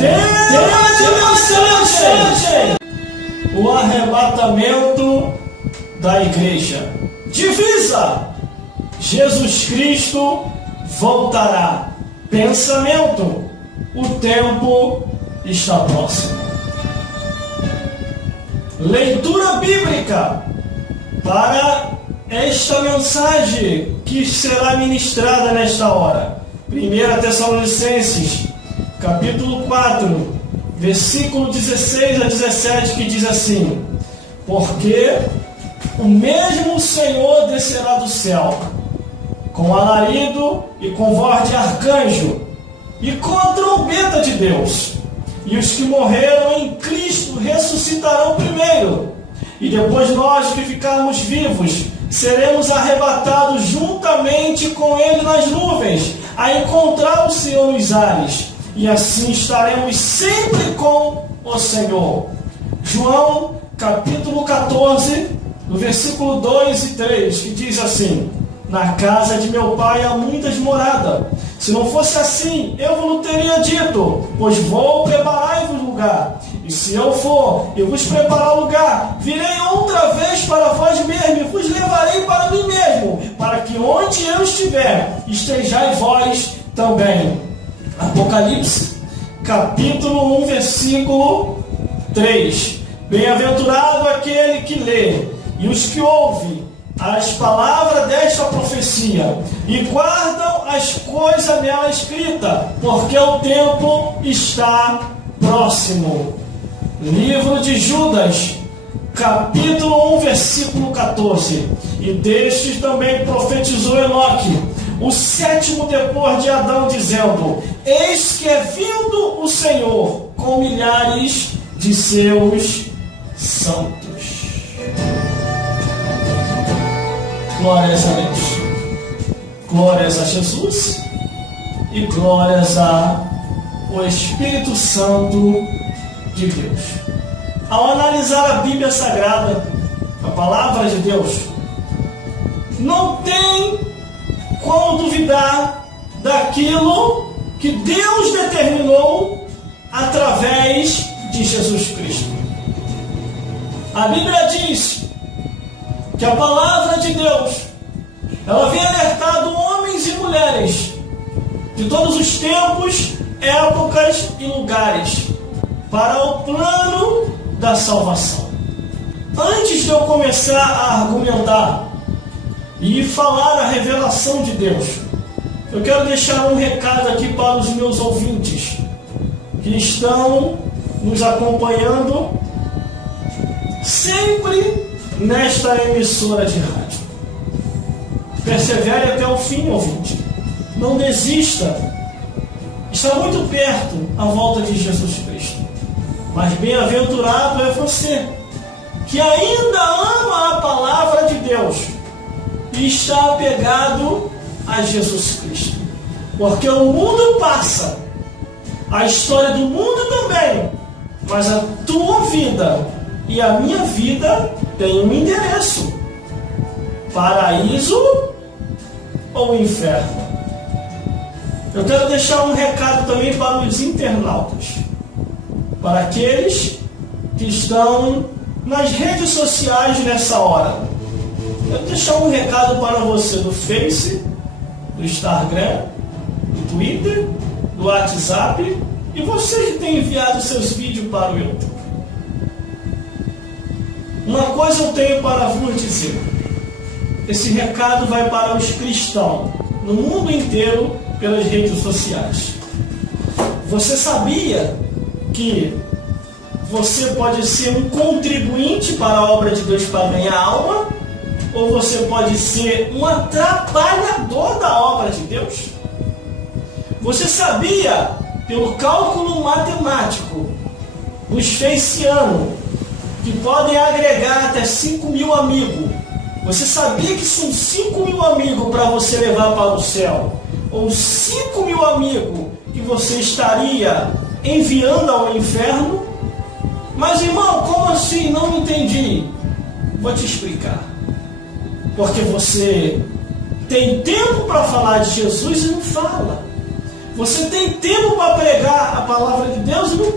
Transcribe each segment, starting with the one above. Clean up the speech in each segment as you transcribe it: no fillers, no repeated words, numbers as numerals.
Tema de mensagem: o arrebatamento da igreja. Divisa: Jesus Cristo voltará. Pensamento: o tempo está próximo. Leitura bíblica para esta mensagem que será ministrada nesta hora. 1 Tessalonicenses, capítulo 4, versículo 16 a 17, que diz assim: porque o mesmo Senhor descerá do céu, com alarido e com voz de arcanjo, e com a trombeta de Deus, e os que morreram em Cristo ressuscitarão primeiro, e depois nós que ficarmos vivos seremos arrebatados juntamente com Ele nas nuvens, a encontrar o Senhor nos ares, e assim estaremos sempre com o Senhor. João, capítulo 14, no versículo 2 e 3, que diz assim: na casa de meu pai há muitas moradas. Se não fosse assim, eu vos teria dito, pois vou preparar-vos lugar. E se eu for e vos preparar lugar, virei outra vez para vós mesmos e vos levarei para mim mesmo, para que onde eu estiver, estejais vós também. Apocalipse, capítulo 1, versículo 3. Bem-aventurado aquele que lê e os que ouvem as palavras desta profecia e guardam as coisas nela escritas, porque o tempo está próximo. Livro de Judas, capítulo 1, versículo 14. E destes também profetizou Enoque, o sétimo depois de Adão, dizendo: eis que é vindo o Senhor com milhares de seus santos. Glórias a Deus, glórias a Jesus e glórias ao Espírito Santo de Deus. Ao analisar a Bíblia Sagrada, a palavra de Deus, não tem como duvidar daquilo que Deus determinou através de Jesus Cristo. A Bíblia diz que a palavra de Deus, ela vem alertando homens e mulheres de todos os tempos, épocas e lugares para o plano da salvação. Antes de eu começar a argumentar e falar a revelação de Deus, eu quero deixar um recado aqui para os meus ouvintes que estão nos acompanhando sempre nesta emissora de rádio. Persevere até o fim, ouvinte. Não desista. Está muito perto a volta de Jesus Cristo. Mas bem-aventurado é você que ainda ama a palavra de Deus e está apegado a Jesus Cristo. Porque o mundo passa, a história do mundo também, mas a tua vida e a minha vida tem um endereço: paraíso ou inferno. Eu quero deixar um recado também para os internautas, para aqueles que estão nas redes sociais nessa hora. Eu quero deixar um recado para você do Face, do Instagram, do Twitter, do WhatsApp, e você que tem enviado seus vídeos para o YouTube. Uma coisa eu tenho para vos dizer: esse recado vai para os cristãos no mundo inteiro pelas redes sociais. Você sabia que você pode ser um contribuinte para a obra de Deus para ganhar alma? Ou você pode ser um atrapalhador da obra de Deus? Você sabia, pelo cálculo matemático, os feicianos, que podem agregar até 5.000 amigos? Você sabia que são 5.000 amigos para você levar para o céu? Ou 5.000 amigos que você estaria enviando ao inferno? Mas, irmão, como assim? Não entendi. Vou te explicar. Porque você tem tempo para falar de Jesus e não fala. Você tem tempo para pregar a palavra de Deus e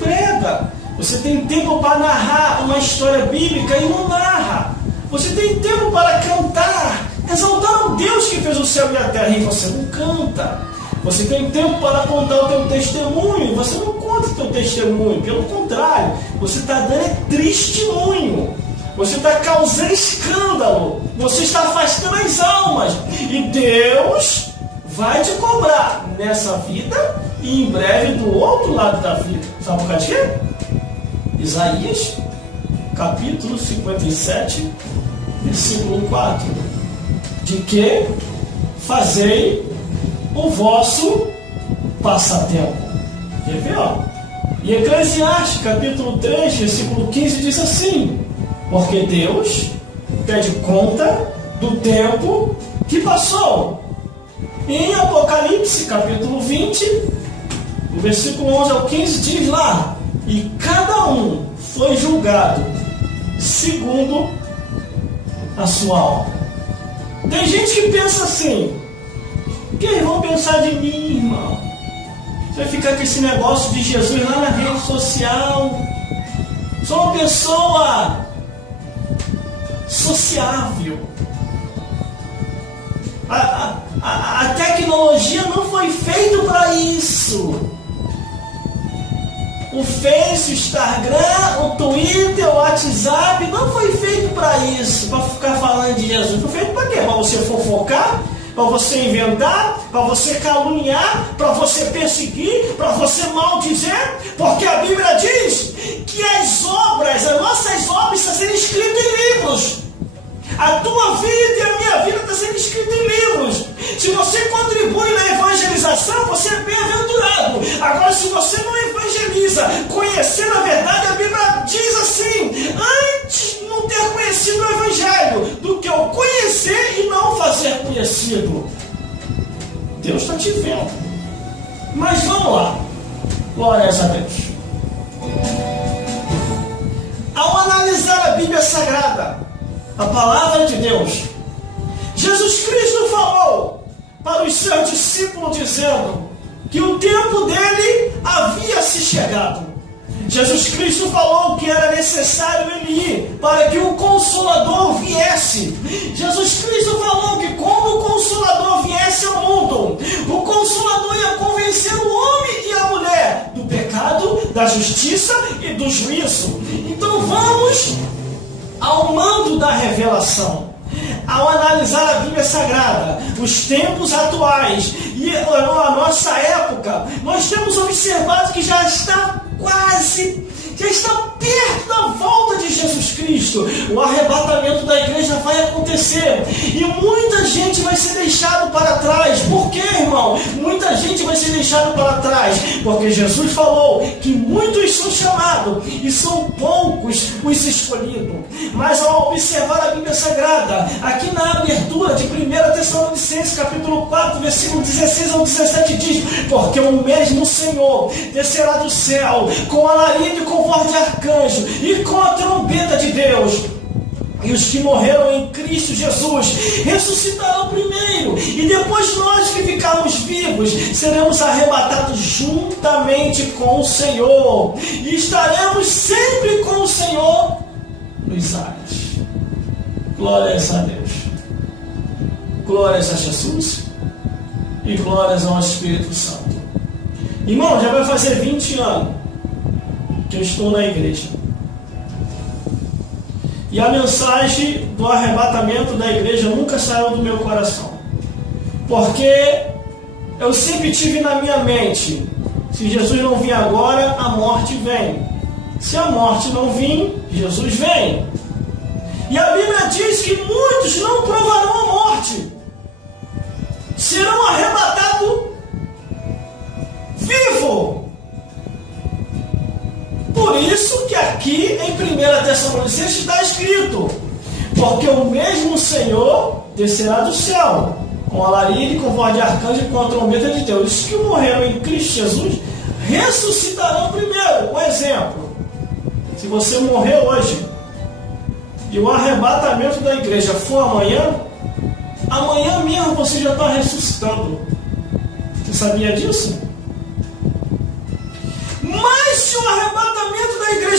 Você tem tempo para narrar uma história bíblica e não narra. Você tem tempo para cantar, exaltar o Deus que fez o céu e a terra, e você não canta. Você tem tempo para contar o teu testemunho, e você não conta o teu testemunho. Pelo contrário, você está dando testemunho. Você está causando escândalo. Você está afastando as almas. E Deus vai te cobrar nessa vida e em breve do outro lado da vida. Sabe por causa de quê? Isaías, capítulo 57, versículo 4. De que fazei o vosso passatempo. Quer ver, ó? E Eclesiastes, capítulo 3, versículo 15, diz assim: porque Deus pede conta do tempo que passou. E em Apocalipse, capítulo 20, o versículo 11 ao 15, diz lá: e cada um foi julgado segundo a sua obra. Tem gente que pensa assim: o que eles vão pensar de mim, irmão? Você vai ficar com esse negócio de Jesus lá na rede social. Sou uma pessoa sociável. A tecnologia não foi feita para isso. O Face, o Instagram, o Twitter, o WhatsApp não foi feito para isso, para ficar falando de Jesus. Foi feito para quê? Para você fofocar, para você inventar, para você caluniar, para você perseguir, para você maldizer, porque a Bíblia diz que as nossas obras estão sendo escritas em livros. A tua vida e a minha vida está sendo escrita em livros. Se você contribui na evangelização, você é bem-aventurado. Agora, se você não evangeliza, conhecendo a verdade, a Bíblia diz assim: antes não ter conhecido o Evangelho do que o conhecer e não fazer conhecido. Deus está te vendo. Mas vamos lá. Glórias a Deus. Ao analisar a Bíblia Sagrada, a palavra de Deus, Jesus Cristo falou para os seus discípulos dizendo que o tempo dele havia se chegado. Jesus Cristo falou que era necessário ele ir para que o Consolador viesse. Jesus Cristo falou que quando o Consolador viesse ao mundo, o Consolador ia convencer o homem e a mulher do pecado, da justiça e do juízo. Então vamos ao mando da revelação. Ao analisar a Bíblia Sagrada, os tempos atuais e a nossa época, nós temos observado que já está perto da volta de Jesus Cristo. O arrebatamento da igreja vai acontecer e muita gente vai ser deixado para trás. Por quê, irmão? Muita gente vai ser deixado para trás porque Jesus falou que muitos são chamados e são poucos os escolhidos. Mas ao observar a Bíblia Sagrada, aqui na abertura de 1 Tessalonicenses capítulo 4, versículo 16 ao 17 diz: porque o mesmo Senhor descerá do céu com alarido e com voz de arcanjo e com a trombeta de Deus, e os que morreram em Cristo Jesus ressuscitarão primeiro, e depois nós que ficarmos vivos seremos arrebatados juntamente com o Senhor, e estaremos sempre com o Senhor nos ares. Glórias a Deus, glórias a Jesus e glórias ao Espírito Santo. Irmão, já vai fazer 20 anos que eu estou na igreja. E a mensagem do arrebatamento da igreja nunca saiu do meu coração. Porque eu sempre tive na minha mente: se Jesus não vir agora, a morte vem. Se a morte não vir, Jesus vem. E a Bíblia diz que muitos não provarão a morte, serão arrebatados vivo. Por isso que aqui em 1 Tessalonicenses está escrito: porque o mesmo Senhor descerá do céu com alarido, com voz de arcanjo e com a trombeta de Deus. Os que morreram em Cristo Jesus ressuscitarão primeiro. Um exemplo: se você morrer hoje e o arrebatamento da igreja for amanhã, amanhã mesmo você já está ressuscitando. Você sabia disso? Mas se o arrebatamento da igreja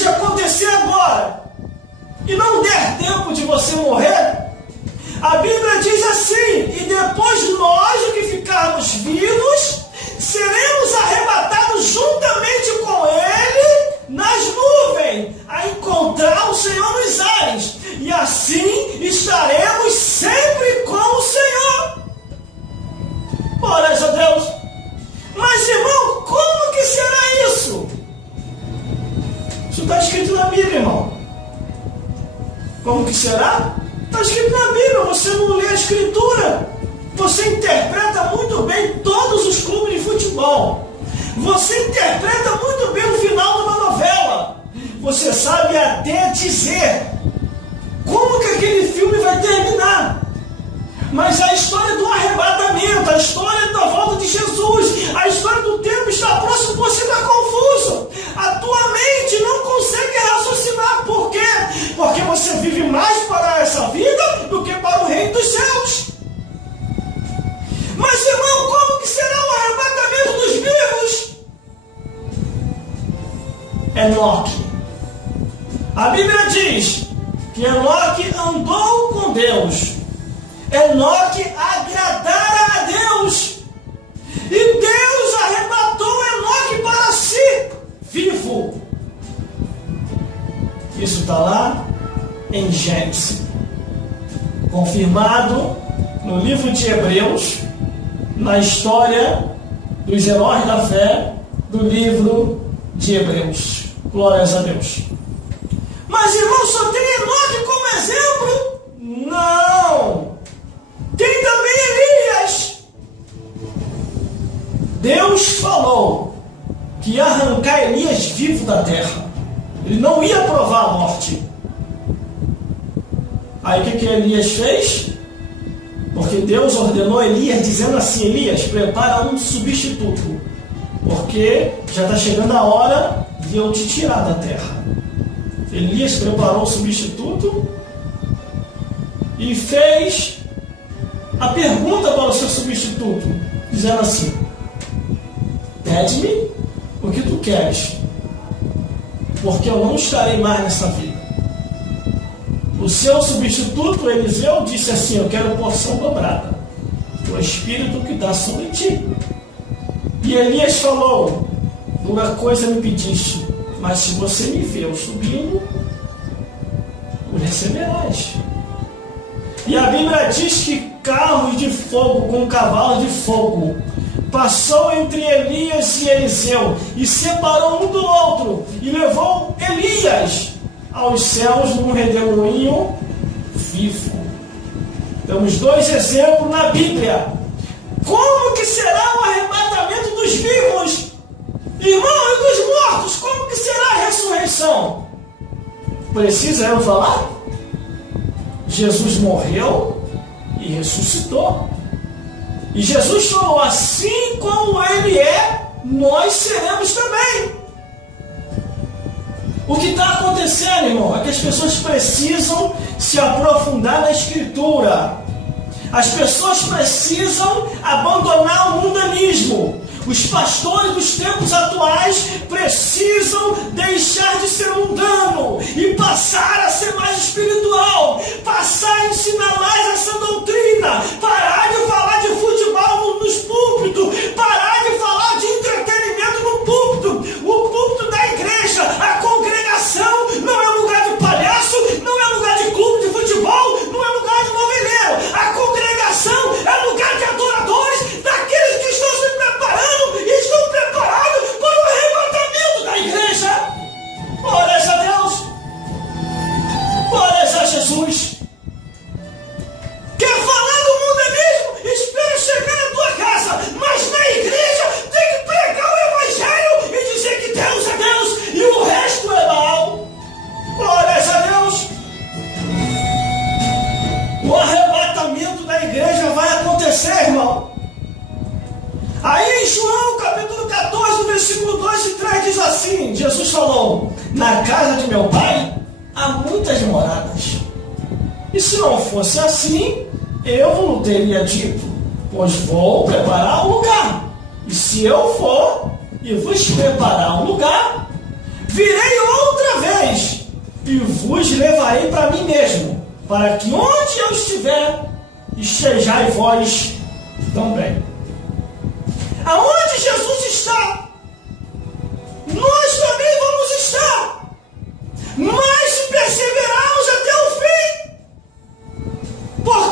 acontecer agora e não der tempo de você morrer, a Bíblia diz assim: e depois nós, os que ficarmos vivos, seremos arrebatados juntamente com Ele nas nuvens, a encontrar o Senhor nos ares, e assim estaremos sempre com o Senhor. Glórias a Deus. Mas, irmão, como que será isso? Isso está escrito na Bíblia, irmão. Como que será? Está escrito na Bíblia. Você não lê a Escritura. Você interpreta muito bem todos os clubes de futebol. Você interpreta muito bem o final de uma novela. Você sabe até dizer como que aquele filme vai terminar. Mas a história do arrebatamento, a história da volta de Jesus, a história do tempo está próximo, você está confuso. A tua mente não consegue raciocinar. Por quê? Porque você vive mais para essa vida do que para o reino dos céus. Mas, irmão, como que será o arrebatamento dos vivos? Enoque. A Bíblia diz que Enoque andou com Deus. Enoque agradara a Deus. E Deus arrebatou Enoque para si, vivo. Isso está lá em Gênesis. Confirmado no livro de Hebreus, na história dos heróis da fé do livro de Hebreus. Glórias a Deus. Mas, irmão, só tem Enoque como exemplo? Não. Tem também Elias. Deus falou que ia arrancar Elias vivo da terra. Ele não ia provar a morte. Aí o que Elias fez? Porque Deus ordenou Elias dizendo assim: Elias, prepara um substituto, porque já está chegando a hora de eu te tirar da terra. Elias preparou o substituto e fez a pergunta para o seu substituto, dizendo assim: pede-me o que tu queres, porque eu não estarei mais nessa vida. O seu substituto, Eliseu, disse assim: eu quero porção dobrada, o Espírito que dá sobre ti. E Elias falou: uma coisa me pediste, mas se você me vê eu subindo, o receberás. E a Bíblia diz que carros de fogo com cavalos de fogo passou entre Elias e Eliseu e separou um do outro e levou Elias aos céus num redemoinho vivo. Temos dois exemplos na Bíblia. Como que será o arrebatamento dos vivos? Irmão, e dos mortos? Como que será a ressurreição? Precisa eu falar? Jesus morreu e ressuscitou. E Jesus falou: assim como Ele é, nós seremos também. O que está acontecendo, irmão, é que as pessoas precisam se aprofundar na Escritura. As pessoas precisam abandonar o mundanismo. Os pastores dos tempos atuais precisam deixar de ser mundano e passar a ser mais espiritual, passar a ensinar mais essa doutrina, parar de falar de futebol nos púlpitos, parar de falar de entretenimento no púlpito. O púlpito da igreja, a congregação, não é lugar de palhaço, não é lugar de clube de futebol, não é lugar de noveleiro. A congregação é lugar de adoradores, daqueles que estão se preparando e estão preparados para o arrebatamento da igreja. Glórias a Deus. Glórias a Jesus. Quer falar do mundanismo? Espera chegar na tua casa. Mas na igreja tem que pregar o evangelho e dizer que Deus é Deus e o resto é mal. Glórias a Deus. O arrebatamento da igreja vai acontecer, irmão. Aí em João capítulo 14, versículo 2 e 3 diz assim: Jesus falou: na casa de meu pai há muitas moradas. E se não fosse assim, eu não teria dito, pois vou preparar um lugar. E se eu for e vos preparar um lugar, virei outra vez e vos levarei para mim mesmo, para que onde eu estiver, estejai vós também. Aonde Jesus está, nós também vamos estar, mas se perseverarmos até o fim, porque